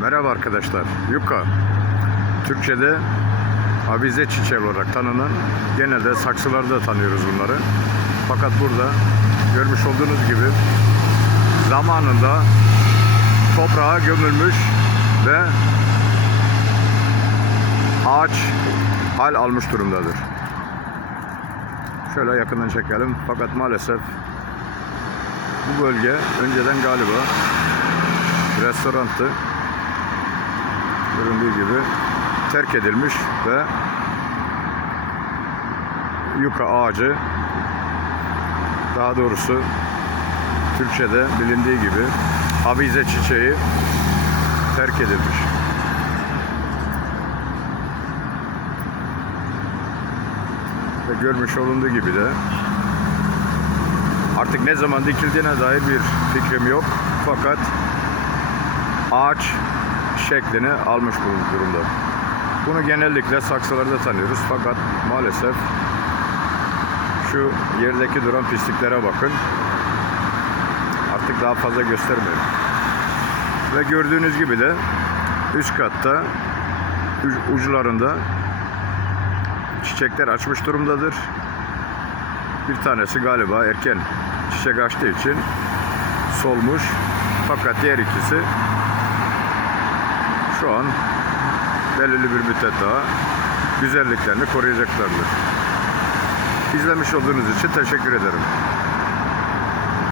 Merhaba arkadaşlar. Yuka. Türkçe'de avize çiçeği olarak tanınan genelde saksılarda tanıyoruz bunları. Fakat burada görmüş olduğunuz gibi zamanında toprağa gömülmüş ve ağaç hal almış durumdadır. Şöyle yakından çekelim. Fakat maalesef bu bölge önceden galiba restorantı göründüğü gibi terk edilmiş ve yuka ağacı daha doğrusu Türkçe'de bilindiği gibi avize çiçeği terk edilmiş. Ve görmüş olunduğu gibi de artık ne zaman dikildiğine dair bir fikrim yok. Fakat ağaç şeklini almış durumda. Bunu genellikle saksılarda tanıyoruz fakat maalesef şu yerdeki duran pisliklere bakın. Artık daha fazla göstermiyorum. Ve gördüğünüz gibi de üst katta uc- uçlarında çiçekler açmış durumdadır. Bir tanesi galiba erken çiçek açtığı için solmuş. Fakat diğer ikisi şu an belirli bir müddet daha güzelliklerini koruyacaklardır. İzlemiş olduğunuz için teşekkür ederim.